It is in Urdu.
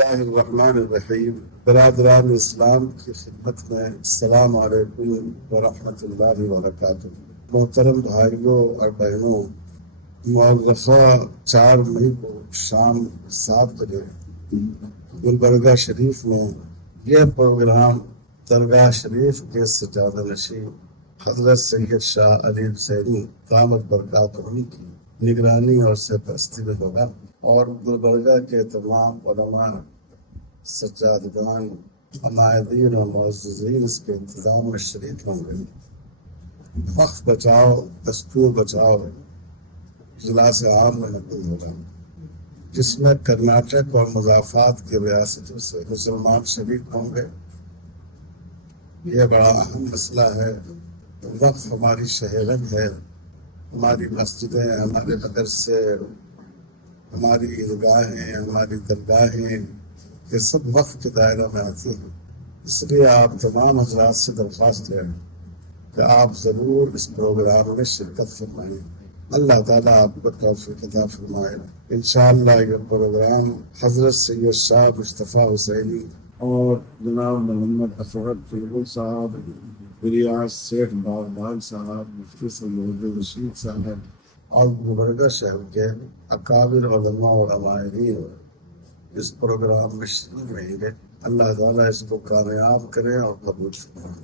اللہ الرحمن الرحیم۔ برادران اسلام کی خدمت میں السلام علیکم ورحمۃ اللہ وبرکاتہ۔ محترم بھائیوں اور بہنوں، مؤرخہ 4 مئی کو شام 7 بجے گلبرگہ شریف میں یہ پروگرام درگاہ شریف کے سجادہ نشین حضرت سید شاہ علی حسینی دامت برکاتہ کی نگرانی اور سرپرستی میں ہوگا، اور گلبرگہ کے تمام علماء، سجادگان، عمائدین اور معززین اس کے انتظام میں شریک ہوں گے۔ وقف بچاؤ دستور بچاؤ اجلاس عام منعقد ہوگا، جس میں کرناٹک اور مضافات کی ریاستوں سے مسلمان شریک ہوں گے۔ یہ بڑا اہم مسئلہ ہے۔ وقف ہماری شہرت ہے، ہماری مسجدیں، ہمارے مدرسے، ہماری عیدگاہیں، ہماری درگاہیں، یہ سب وقف کے دائرہ میں آتی ہیں۔ اس لیے آپ تمام حضرات سے درخواست ہے کہ آپ ضرور اس پروگرام میں شرکت فرمائیں۔ اللہ تعالیٰ آپ کو توفیق عطا فرمائے۔ انشاءاللہ یہ پروگرام حضرت سید شاہ مصطفیٰ حسینی اور جناب محمد افراد فلگل صاحب، ریاض سیٹھ باغبان صاحب، مفتی سید رشید صاحب اور گلبرگہ شہر کے اکابر علماء اور عمائدین اس پروگرام میں شریک رہیں گے۔ اللہ تعالیٰ اس کو کامیاب کرے اور قبول فرمائے۔